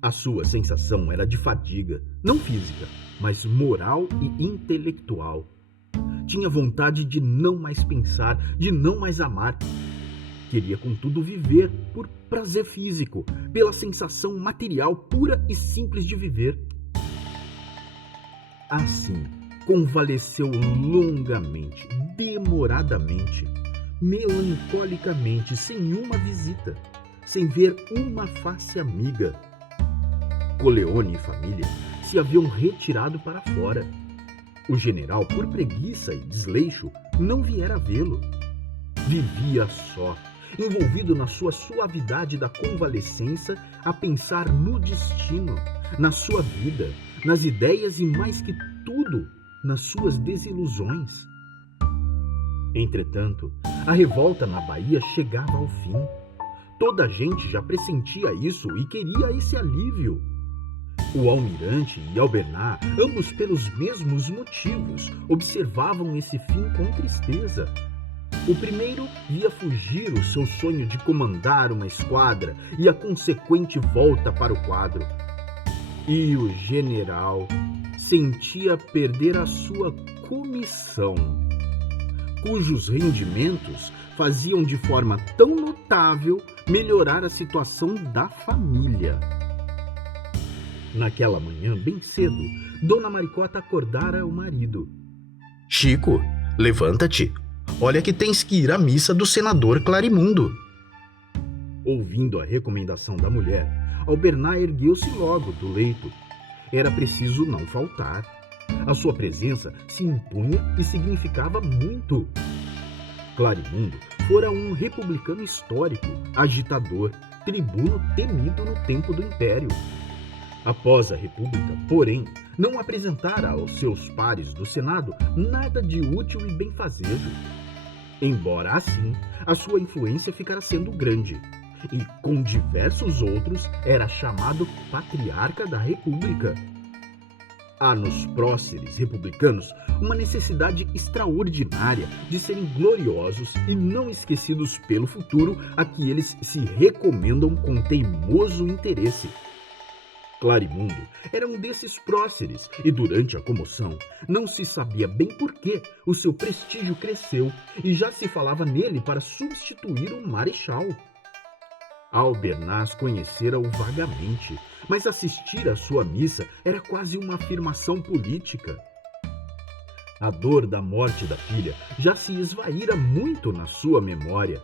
A sua sensação era de fadiga, não física, mas moral e intelectual. Tinha vontade de não mais pensar, de não mais amar. Queria, contudo, viver por prazer físico, pela sensação material pura e simples de viver. Assim, convalesceu longamente, demoradamente, melancolicamente, sem uma visita, sem ver uma face amiga. Coleone e família se haviam retirado para fora. O general, por preguiça e desleixo, não viera vê-lo. Vivia só, envolvido na sua suavidade da convalescença, a pensar no destino, na sua vida, nas ideias e, mais que tudo, nas suas desilusões. Entretanto, a revolta na Bahia chegava ao fim. Toda a gente já pressentia isso e queria esse alívio. O almirante e Albernaz, ambos pelos mesmos motivos, observavam esse fim com tristeza. O primeiro via fugir o seu sonho de comandar uma esquadra e a consequente volta para o quadro. E o general sentia perder a sua comissão, cujos rendimentos faziam de forma tão notável melhorar a situação da família. Naquela manhã, bem cedo, Dona Maricota acordara o marido. Chico, levanta-te. Olha que tens que ir à missa do senador Clarimundo. Ouvindo a recomendação da mulher, Albernaz ergueu-se logo do leito. Era preciso não faltar. A sua presença se impunha e significava muito. Clarimundo fora um republicano histórico, agitador, tribuno temido no tempo do Império. Após a República, porém, não apresentara aos seus pares do Senado nada de útil e benfazejo. Embora assim, a sua influência ficara sendo grande, e com diversos outros era chamado patriarca da República. Há nos próceres republicanos uma necessidade extraordinária de serem gloriosos e não esquecidos pelo futuro, a que eles se recomendam com teimoso interesse. Clarimundo era um desses próceres e, durante a comoção, não se sabia bem por que o seu prestígio cresceu e já se falava nele para substituir o marechal. Albernaz conhecera-o vagamente, mas assistir à sua missa era quase uma afirmação política. A dor da morte da filha já se esvaíra muito na sua memória.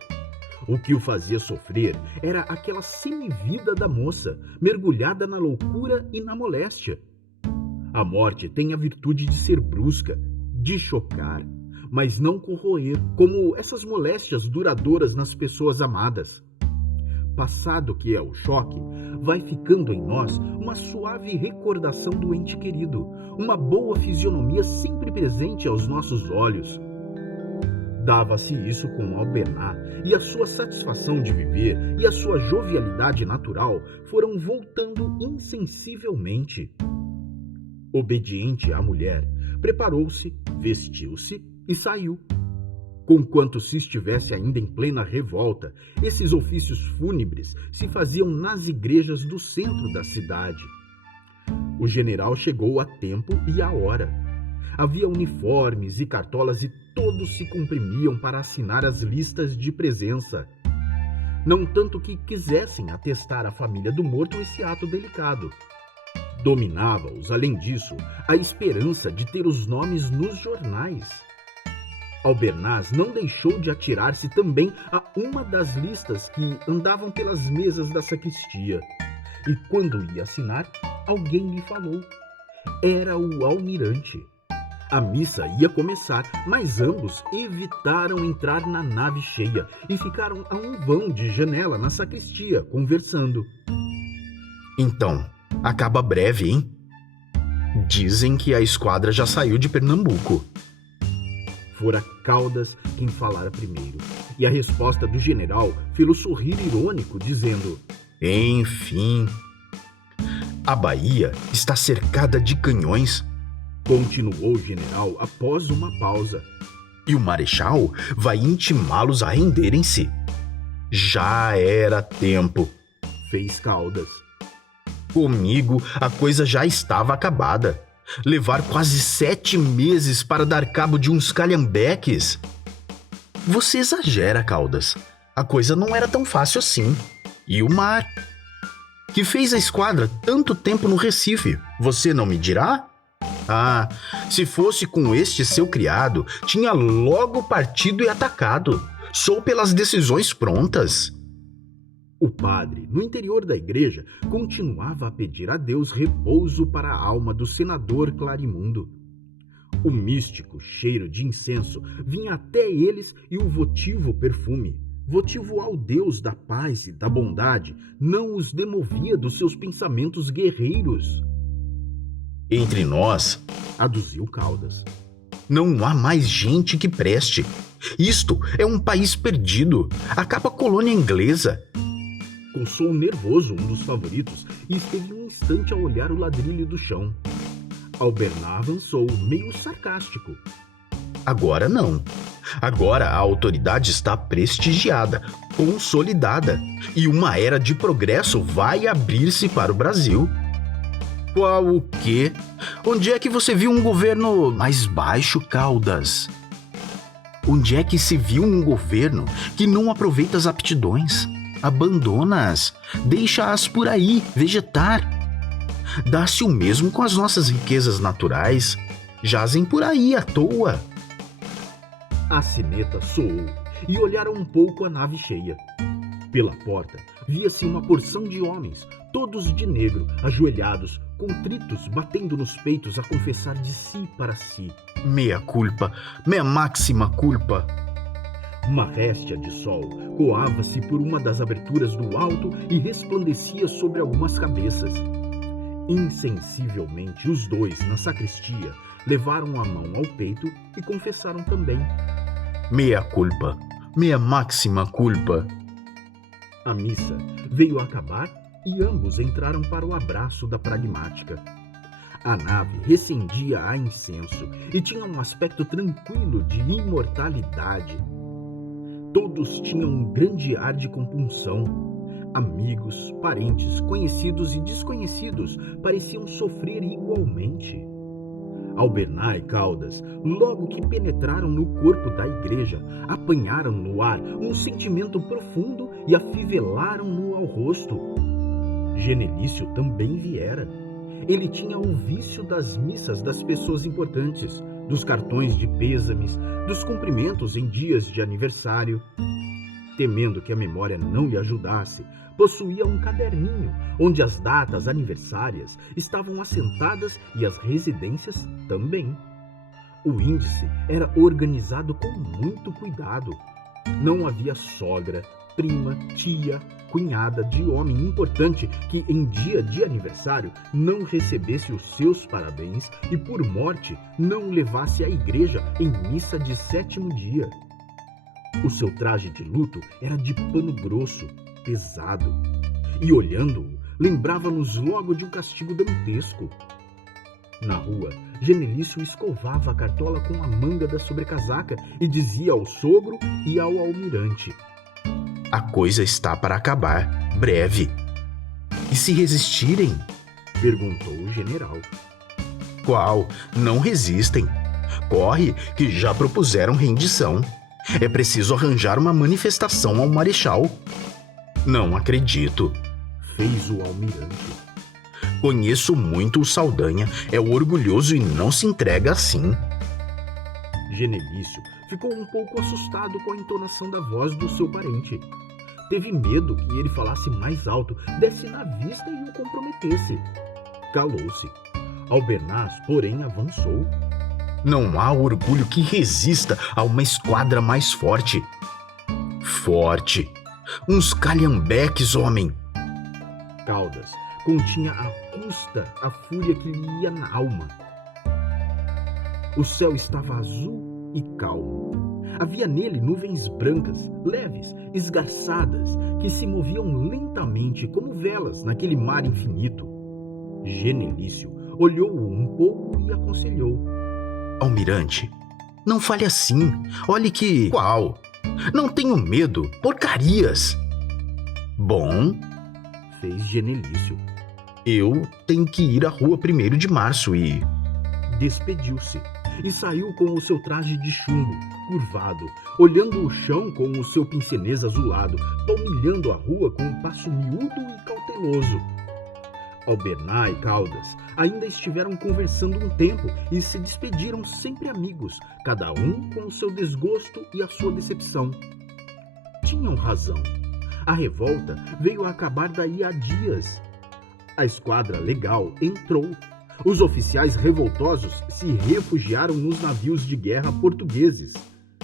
O que o fazia sofrer era aquela semivida da moça, mergulhada na loucura e na moléstia. A morte tem a virtude de ser brusca, de chocar, mas não corroer, como essas moléstias duradouras nas pessoas amadas. Passado que é o choque, vai ficando em nós uma suave recordação do ente querido, uma boa fisionomia sempre presente aos nossos olhos. Dava-se isso com Albernaz, e a sua satisfação de viver e a sua jovialidade natural foram voltando insensivelmente. Obediente à mulher, preparou-se, vestiu-se e saiu. Conquanto se estivesse ainda em plena revolta, esses ofícios fúnebres se faziam nas igrejas do centro da cidade. O general chegou a tempo e à hora. Havia uniformes e cartolas e todos se comprimiam para assinar as listas de presença. Não tanto que quisessem atestar à família do morto esse ato delicado. Dominava-os, além disso, a esperança de ter os nomes nos jornais. Albernaz não deixou de atirar-se também a uma das listas que andavam pelas mesas da sacristia. E quando ia assinar, alguém lhe falou. Era o almirante. A missa ia começar, mas ambos evitaram entrar na nave cheia e ficaram a um vão de janela na sacristia, conversando. Então, acaba breve, hein? Dizem que a esquadra já saiu de Pernambuco. Fora Caldas quem falara primeiro, e a resposta do general fê-lo sorrir irônico, dizendo: Enfim, a Bahia está cercada de canhões. Continuou o general após uma pausa. E o marechal vai intimá-los a renderem-se. Já era tempo, fez Caldas. Comigo, a coisa já estava acabada. Levar quase 7 meses para dar cabo de uns calhambeques. Você exagera, Caldas. A coisa não era tão fácil assim. E o mar? Que fez a esquadra tanto tempo no Recife, você não me dirá? Ah, se fosse com este seu criado, tinha logo partido e atacado. Sou pelas decisões prontas. O padre, no interior da igreja, continuava a pedir a Deus repouso para a alma do senador Clarimundo. O místico cheiro de incenso vinha até eles e o votivo perfume, votivo ao Deus da paz e da bondade, não os demovia dos seus pensamentos guerreiros. Entre nós, Aduziu Caldas, não há mais gente que preste. Isto é um país perdido. Acaba a colônia inglesa. Coçou nervoso um dos favoritos e esteve um instante a olhar o ladrilho do chão. Albernaz avançou, meio sarcástico. Agora não. Agora a autoridade está prestigiada, consolidada, e uma era de progresso vai abrir-se para o Brasil. Qual o quê? Onde é que você viu um governo mais baixo, Caldas? Onde é que se viu um governo que não aproveita as aptidões? Abandona-as, deixa-as por aí vegetar. Dá-se o mesmo com as nossas riquezas naturais, jazem por aí à toa. A sineta soou e olharam um pouco a nave cheia. Pela porta via-se uma porção de homens, todos de negro, ajoelhados, contritos, batendo nos peitos a confessar de si para si. Mea culpa, mea máxima culpa. Uma réstia de sol coava-se por uma das aberturas do alto e resplandecia sobre algumas cabeças. Insensivelmente, os dois, na sacristia, levaram a mão ao peito e confessaram também. Mea culpa, mea máxima culpa. A missa veio a acabar e ambos entraram para o abraço da pragmática. A nave recendia a incenso e tinha um aspecto tranquilo de imortalidade. Todos tinham um grande ar de compunção. Amigos, parentes, conhecidos e desconhecidos pareciam sofrer igualmente. Albernaz e Caldas, logo que penetraram no corpo da igreja, apanharam no ar um sentimento profundo e afivelaram-no ao rosto. Genelício também viera. Ele tinha o vício das missas das pessoas importantes, dos cartões de pêsames, dos cumprimentos em dias de aniversário. Temendo que a memória não lhe ajudasse, possuía um caderninho onde as datas aniversárias estavam assentadas e as residências também. O índice era organizado com muito cuidado. Não havia sogra, prima, tia, cunhada de homem importante que em dia de aniversário não recebesse os seus parabéns e por morte não o levasse à igreja em missa de 7º dia. O seu traje de luto era de pano grosso, pesado, e olhando-o, lembrava-nos logo de um castigo dantesco. Na rua, Genelício escovava a cartola com a manga da sobrecasaca e dizia ao sogro e ao almirante: A coisa está para acabar, breve. E se resistirem? Perguntou o general. Qual? Não resistem. Corre, que já propuseram rendição. É preciso arranjar uma manifestação ao marechal. Não acredito, fez o almirante. Conheço muito o Saldanha, é orgulhoso e não se entrega assim. Genelício ficou um pouco assustado com a entonação da voz do seu parente. Teve medo que ele falasse mais alto, desse na vista e o comprometesse. Calou-se. Albernaz, porém, avançou. Não há orgulho que resista a uma esquadra mais forte. Forte. Uns calhambeques, homem. Caldas continha à custa a fúria que lhe ia na alma. O céu estava azul e calmo. Havia nele nuvens brancas, leves, esgarçadas, que se moviam lentamente como velas naquele mar infinito. Genelício olhou-o um pouco e aconselhou: Almirante, não fale assim. Olhe que... Qual? Não tenho medo. Porcarias. Bom, fez Genelício. Eu tenho que ir à rua 1º de março e... Despediu-se e saiu com o seu traje de chumbo, curvado, olhando o chão com o seu pincenês azulado, palmilhando a rua com um passo miúdo e cauteloso. Albernaz e Caldas ainda estiveram conversando um tempo e se despediram sempre amigos, cada um com o seu desgosto e a sua decepção. Tinham razão. A revolta veio a acabar daí a dias. A esquadra legal entrou. Os oficiais revoltosos se refugiaram nos navios de guerra portugueses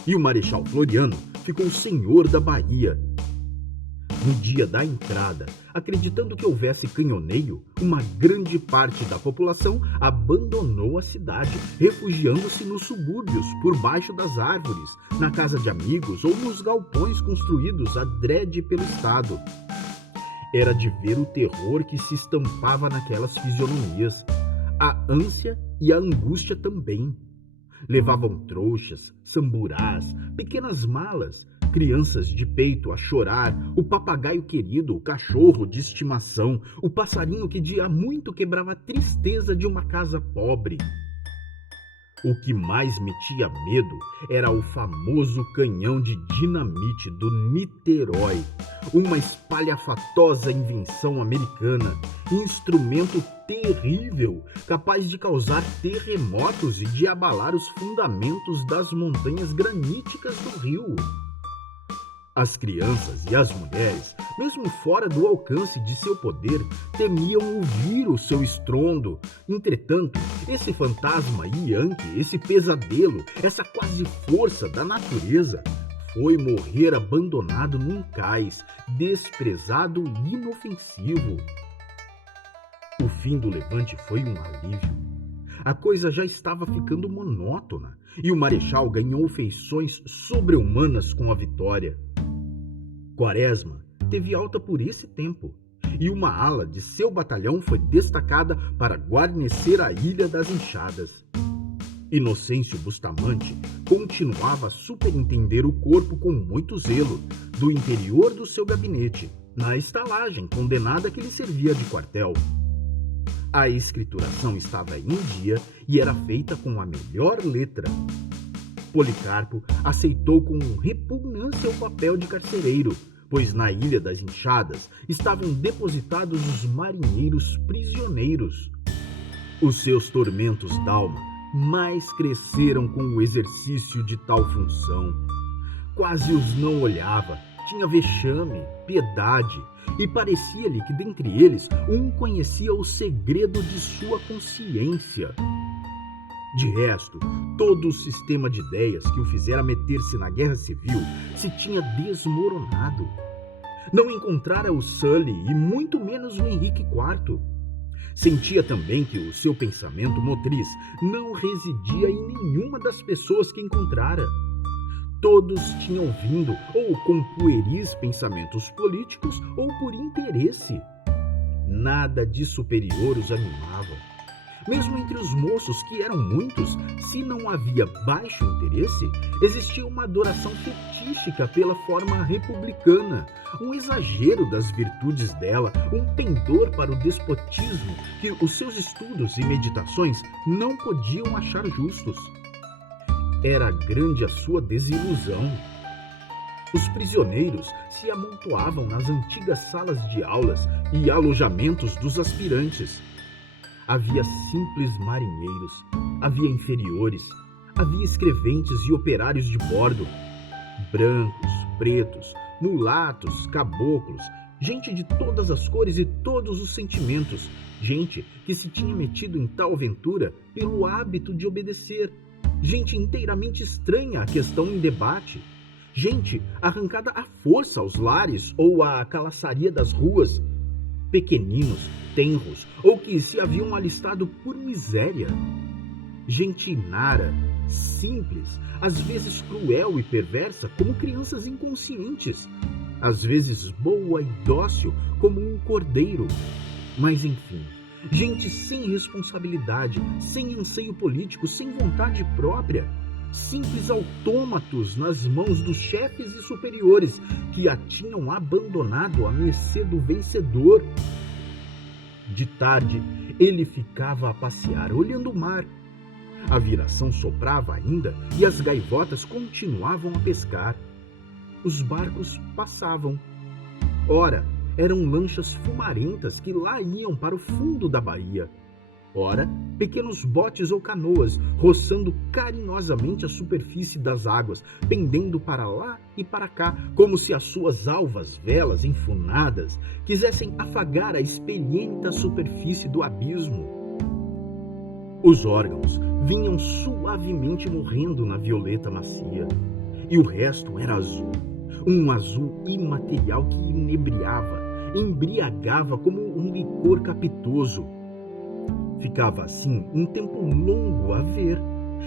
e o Marechal Floriano ficou senhor da Bahia. No dia da entrada, acreditando que houvesse canhoneio, uma grande parte da população abandonou a cidade, refugiando-se nos subúrbios, por baixo das árvores, na casa de amigos ou nos galpões construídos adrede pelo Estado. Era de ver o terror que se estampava naquelas fisionomias, a ânsia e a angústia também. Levavam trouxas, samburás, pequenas malas, crianças de peito a chorar, o papagaio querido, o cachorro de estimação, o passarinho que de há muito quebrava a tristeza de uma casa pobre. O que mais metia medo era o famoso canhão de dinamite do Niterói, uma espalhafatosa invenção americana, instrumento terrível, capaz de causar terremotos e de abalar os fundamentos das montanhas graníticas do Rio. As crianças e as mulheres, mesmo fora do alcance de seu poder, temiam ouvir o seu estrondo. Entretanto, esse fantasma Yankee, esse pesadelo, essa quase força da natureza, foi morrer abandonado num cais, desprezado e inofensivo. O fim do levante foi um alívio. A coisa já estava ficando monótona e o Marechal ganhou feições sobre-humanas com a vitória. Quaresma teve alta por esse tempo e uma ala de seu batalhão foi destacada para guarnecer a Ilha das Enxadas. Inocêncio Bustamante continuava a superintender o corpo com muito zelo, do interior do seu gabinete, na estalagem condenada que lhe servia de quartel. A escrituração estava em dia e era feita com a melhor letra. Policarpo aceitou com repugnância o papel de carcereiro, pois na Ilha das Enxadas estavam depositados os marinheiros prisioneiros. Os seus tormentos d'alma mais cresceram com o exercício de tal função. Quase os não olhava, tinha vexame, piedade, e parecia-lhe que dentre eles um conhecia o segredo de sua consciência. De resto, todo o sistema de ideias que o fizera meter-se na guerra civil se tinha desmoronado. Não encontrara o Sully e muito menos o Henrique IV. Sentia também que o seu pensamento motriz não residia em nenhuma das pessoas que encontrara. Todos tinham vindo ou com pueris pensamentos políticos ou por interesse. Nada de superior os animava. Mesmo entre os moços, que eram muitos, se não havia baixo interesse, existia uma adoração fetística pela forma republicana, um exagero das virtudes dela, um pendor para o despotismo que os seus estudos e meditações não podiam achar justos. Era grande a sua desilusão. Os prisioneiros se amontoavam nas antigas salas de aulas e alojamentos dos aspirantes. Havia simples marinheiros, havia inferiores, havia escreventes e operários de bordo, brancos, pretos, mulatos, caboclos, gente de todas as cores e todos os sentimentos, gente que se tinha metido em tal aventura pelo hábito de obedecer, gente inteiramente estranha à questão em debate, gente arrancada à força aos lares ou à calaçaria das ruas, pequeninos, tenros ou que se haviam alistado por miséria, gente inara, simples, às vezes cruel e perversa como crianças inconscientes, às vezes boa e dócil como um cordeiro, mas enfim, gente sem responsabilidade, sem anseio político, sem vontade própria, simples autômatos nas mãos dos chefes e superiores que a tinham abandonado à mercê do vencedor. De tarde, ele ficava a passear, olhando o mar. A viração soprava ainda e as gaivotas continuavam a pescar. Os barcos passavam. Ora, eram lanchas fumarentas que lá iam para o fundo da baía. Ora, pequenos botes ou canoas, roçando carinhosamente a superfície das águas, pendendo para lá e para cá, como se as suas alvas velas enfunadas quisessem afagar a espelhenta superfície do abismo. Os órgãos vinham suavemente morrendo na violeta macia, e o resto era azul, um azul imaterial que inebriava, embriagava como um licor capitoso. Ficava assim um tempo longo a ver,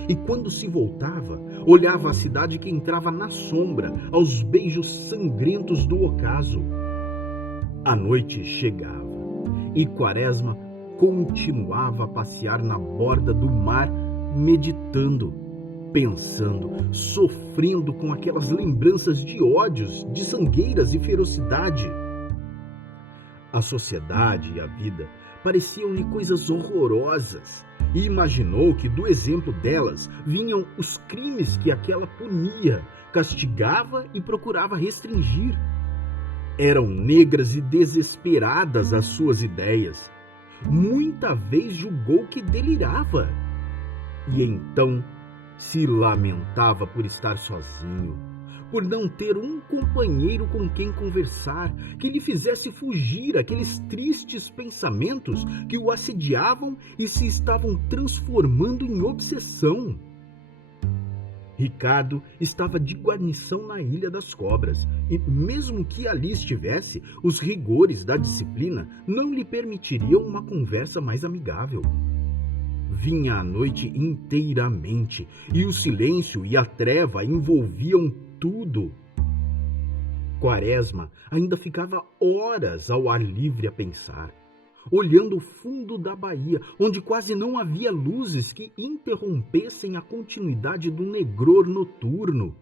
e quando se voltava, olhava a cidade que entrava na sombra aos beijos sangrentos do ocaso. A noite chegava, e Quaresma continuava a passear na borda do mar, meditando, pensando, sofrendo com aquelas lembranças de ódios, de sangueiras e ferocidade. A sociedade e a vida pareciam-lhe coisas horrorosas, e imaginou que do exemplo delas vinham os crimes que aquela punia, castigava e procurava restringir. Eram negras e desesperadas as suas ideias. Muita vez julgou que delirava. E então se lamentava por estar sozinho, por não ter um companheiro com quem conversar, que lhe fizesse fugir aqueles tristes pensamentos que o assediavam e se estavam transformando em obsessão. Ricardo estava de guarnição na Ilha das Cobras, e mesmo que ali estivesse, os rigores da disciplina não lhe permitiriam uma conversa mais amigável. Vinha a noite inteiramente, e o silêncio e a treva envolviam tudo. Quaresma ainda ficava horas ao ar livre a pensar, olhando o fundo da baía, onde quase não havia luzes que interrompessem a continuidade do negror noturno.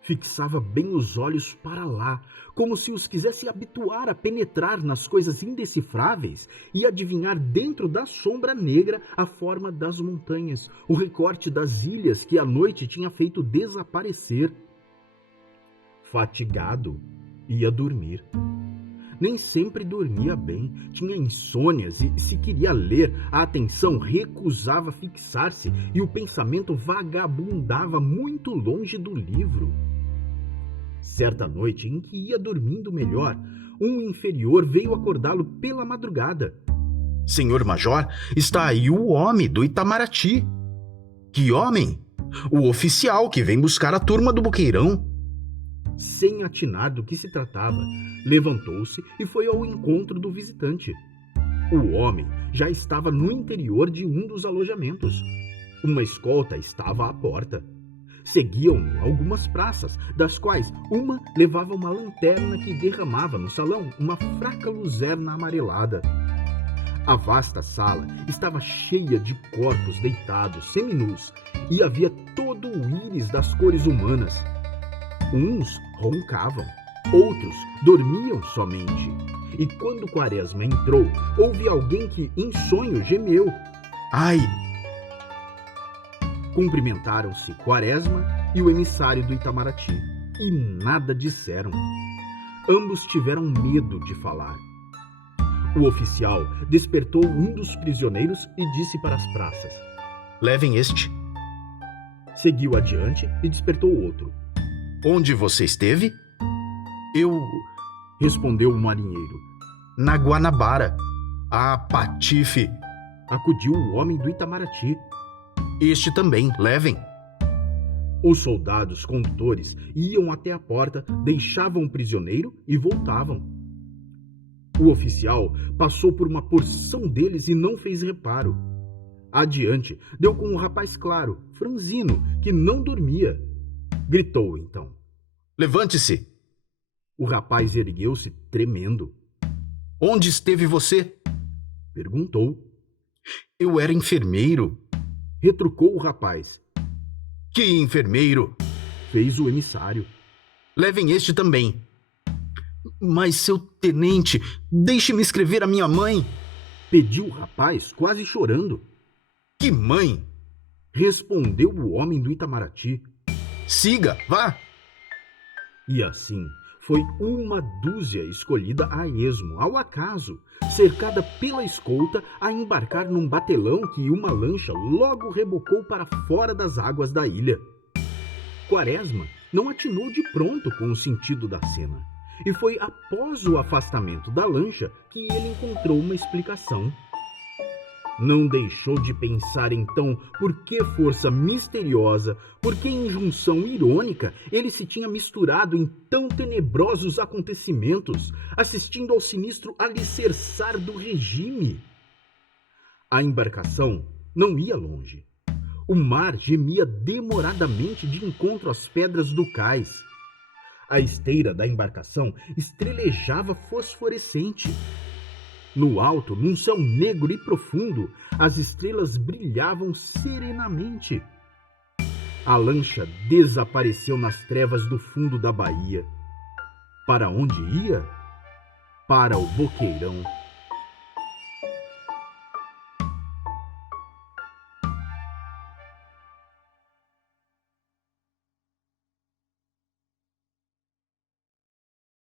Fixava bem os olhos para lá, como se os quisesse habituar a penetrar nas coisas indecifráveis e adivinhar dentro da sombra negra a forma das montanhas, o recorte das ilhas que a noite tinha feito desaparecer. Fatigado, ia dormir. Nem sempre dormia bem, tinha insônias e, se queria ler, a atenção recusava fixar-se e o pensamento vagabundava muito longe do livro. Certa noite, em que ia dormindo melhor, um inferior veio acordá-lo pela madrugada. Senhor Major, está aí o homem do Itamaraty. Que homem? O oficial que vem buscar a turma do Boqueirão. Sem atinar do que se tratava, levantou-se e foi ao encontro do visitante. O homem já estava no interior de um dos alojamentos. Uma escolta estava à porta. Seguiam-no algumas praças, das quais uma levava uma lanterna que derramava no salão uma fraca luzerna amarelada. A vasta sala estava cheia de corpos deitados, seminus, e havia todo o íris das cores humanas. Uns roncavam, outros dormiam somente. E quando Quaresma entrou, houve alguém que, em sonho, gemeu. Ai! Cumprimentaram-se Quaresma e o emissário do Itamaraty, e nada disseram. Ambos tiveram medo de falar. O oficial despertou um dos prisioneiros e disse para as praças: Levem este. Seguiu adiante e despertou o outro. Onde você esteve? Respondeu o marinheiro. Na Guanabara. Ah, patife! Acudiu o homem do Itamaraty. Este também, levem. Os soldados condutores iam até a porta, deixavam o prisioneiro e voltavam. O oficial passou por uma porção deles e não fez reparo. Adiante, deu com um rapaz claro, franzino, que não dormia. Gritou então: Levante-se! O rapaz ergueu-se tremendo. Onde esteve você? Perguntou. Eu era enfermeiro. Retrucou o rapaz. Que enfermeiro? Fez o emissário. Levem este também. Mas, seu tenente, deixe-me escrever a minha mãe. Pediu o rapaz, quase chorando. Que mãe? Respondeu o homem do Itamaraty. Siga, vá. E assim foi uma dúzia escolhida a esmo, ao acaso, cercada pela escolta, a embarcar num batelão que uma lancha logo rebocou para fora das águas da ilha. Quaresma não atinou de pronto com o sentido da cena, e foi após o afastamento da lancha que ele encontrou uma explicação. Não deixou de pensar então por que força misteriosa, por que injunção irônica ele se tinha misturado em tão tenebrosos acontecimentos, assistindo ao sinistro alicerçar do regime. A embarcação não ia longe. O mar gemia demoradamente de encontro às pedras do cais. A esteira da embarcação estrelejava fosforescente. No alto, num céu negro e profundo, as estrelas brilhavam serenamente. A lancha desapareceu nas trevas do fundo da baía. Para onde ia? Para o boqueirão.